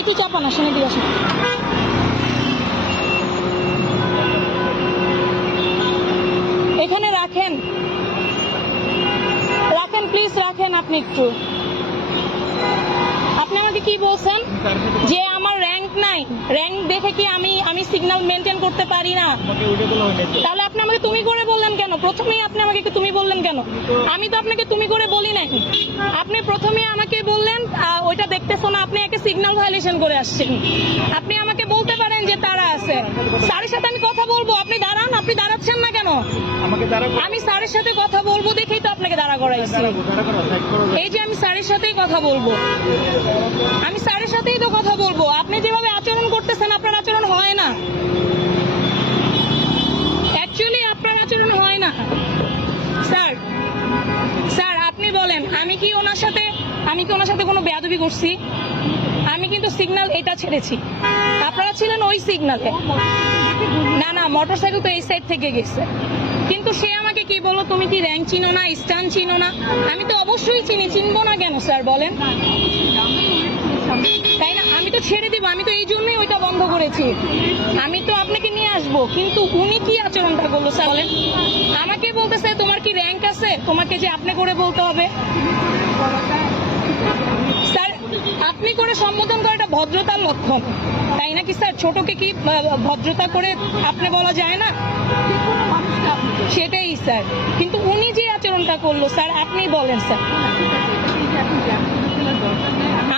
এটি চাপান, আসেন এদিকে আসেন। এখানে রাখেন, রাখেন প্লিজ, রাখেন। আপনি একটু, আপনি আমাকে কি বলছেন যে আমার র্যাঙ্ক নাই, র্যাঙ্ক দেখে কি আমি সিগন্যাল মেনটেন করতে পারি না? তাহলে আপনি আমাকে তুমি করে বললেন কেন? প্রথমেই আপনি আমাকে তুমি বললেন কেন? আমি তো আপনাকে তুমি করে বলি নাই। আপনি প্রথমে আমাকে বললেন ওইটা দেখতেছো না, আপনি একে সিগন্যাল ভায়োলেশন করে আসছেন। আপনি আমাকে বলতে পারেন যে তারা আছে, স্যারের সাথে আমি কথা বলবো, আপনি দাঁড়ান। আপনি দাঁড়াচ্ছেন না কেন? আমি স্যারের সাথে কথা বলবো দেখেই তো আপনাকে দাঁড়া করাইছি। এই যে আমি স্যারের সাথেই কথা বলবো, আমি স্যারের সাথেই তো কথা বলবো। আপনি যেভাবে আচরণ করতেছেন, আপনার আচরণ হয় না, অ্যাকচুয়ালি আপনার আচরণ হয় না। স্যার, স্যার আপনি বলেন, আমি কি ওনার সাথে কোনো বেয়াদবি করছি? আমি কিন্তু সিগন্যাল এটা ছেড়েছি, আপনারা ছিলেন ওই সিগন্যালে। না না, মোটরসাইকেল তো এই সাইড থেকে গেছে, কিন্তু সে আমাকে কি বললো, তুমি কি র্যাঙ্ক চিনো না, স্ট্যান্ড চিনো না? আমি তো অবশ্যই চিনি, চিনবো না কেন স্যার বলেন? তাই না? আমি তো ছেড়ে দিব, আমি তো এই জন্যই ওইটা বন্ধ করেছি। আমি তো আপনাকে নিয়ে আসবো, কিন্তু উনি কি আচরণটা করলো স্যার বলেন? আমাকে বলতেছে তোমার কি র্যাঙ্ক আছে, তোমাকে যে আপনি করে বলতে হবে। স্যার আপনি করে সম্বোধন করাটা ভদ্রতার লক্ষণ, তাই নাকি স্যার? ছোটকে কি ভদ্রতা করে আপনি বলা যায় না? সেটাই স্যার, কিন্তু উনি যে আচরণটা করলো স্যার, আপনি বলেন স্যার।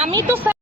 আমি তো